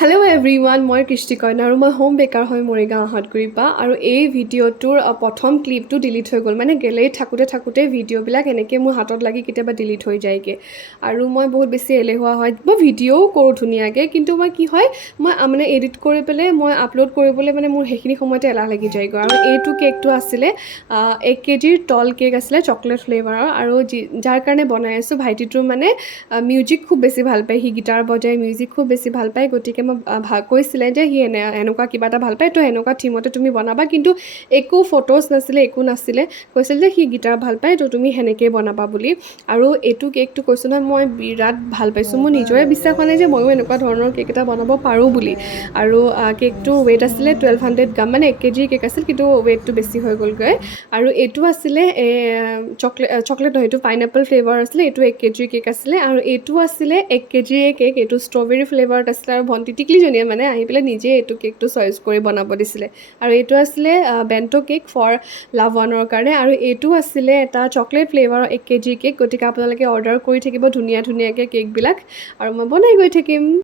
Hello' everyone, মই কৃষ্টি কইনা আৰু মই হোম বেকাৰ হয় মৰিগাঁও আহঁতগুৰিৰ পৰা। আৰু এই ভিডিঅ'টোৰ প্ৰথম ক্লিপটো ডিলিট হৈ গ'ল, মানে গেলেৰীত থাকোঁতে ভিডিঅ'বিলাক এনেকৈ মোৰ হাতত লাগি কেতিয়াবা ডিলিট হৈ যায়গৈ। আৰু মই বহুত বেছি এলেহুৱা হয়, মই ভিডিঅ'ও কৰোঁ ধুনীয়াকৈ, কিন্তু মই কি হয়, মই মানে এডিট কৰি পেলাই মই আপলোড কৰিবলৈ মানে মোৰ সেইখিনি সময়তে এলাহ লাগি যায়গৈ। আৰু এইটো কেকটো আছিলে 1 kg তল কেক আছিলে, চকলেট ফ্লেভাৰৰ। আৰু যাৰ কাৰণে বনাই আছোঁ, ভাইটিটোৰ মানে মিউজিক খুব বেছি ভাল পায়, সি গিটাৰ বজায়, মিউজিক খুব বেছি ভাল পায়। গতিকে মই কৈছিলে যে সি এনেকুৱা কিবা এটা ভাল পায়, তো এনেকুৱা থিমতে তুমি বনাবা। কিন্তু একো ফটোজ নাছিলে, একো নাছিলে, কৈছিল যে সি গিটাৰ ভাল পায়, তো তুমি সেনেকৈয়ে বনাবা বুলি। আৰু এইটো কেকটো কৈছোঁ নহয়, মই বিৰাট ভাল পাইছোঁ। মোৰ নিজৰে বিশ্বাস হোৱা নাই যে ময়ো এনেকুৱা ধৰণৰ কেক এটা বনাব পাৰোঁ বুলি। আৰু কেকটো ৱেইট আছিলে 1200 গ্ৰাম, মানে 1 kg কেক আছিল, কিন্তু ৱেইটটো বেছি হৈ গ'লগৈ। আৰু এইটো আছিলে চকলেট নহয়, এইটো পাইনএপল ফ্লেভাৰ আছিলে, এইটো 1 kg কেক আছিলে। আৰু এইটো আছিলে 1 kg কেক, এইটো ষ্ট্ৰবেৰী ফ্লেভাৰত আছিলে। আৰু ভণ্টি টিকলিজনীয়ে মানে আহি পেলাই নিজে এইটো কেকটো চইচ কৰি বনাব দিছিলে। আৰু এইটো আছিলে বেণ্টো কেক ফৰ লাভ ওৱানৰ কাৰণে। আৰু এইটো আছিলে এটা চকলেট ফ্লেভাৰৰ 1 kg কেক। গতিকে আপোনালোকে অৰ্ডাৰ কৰি থাকিব ধুনীয়াকৈ কেকবিলাক, আৰু মই বনাই গৈ থাকিম।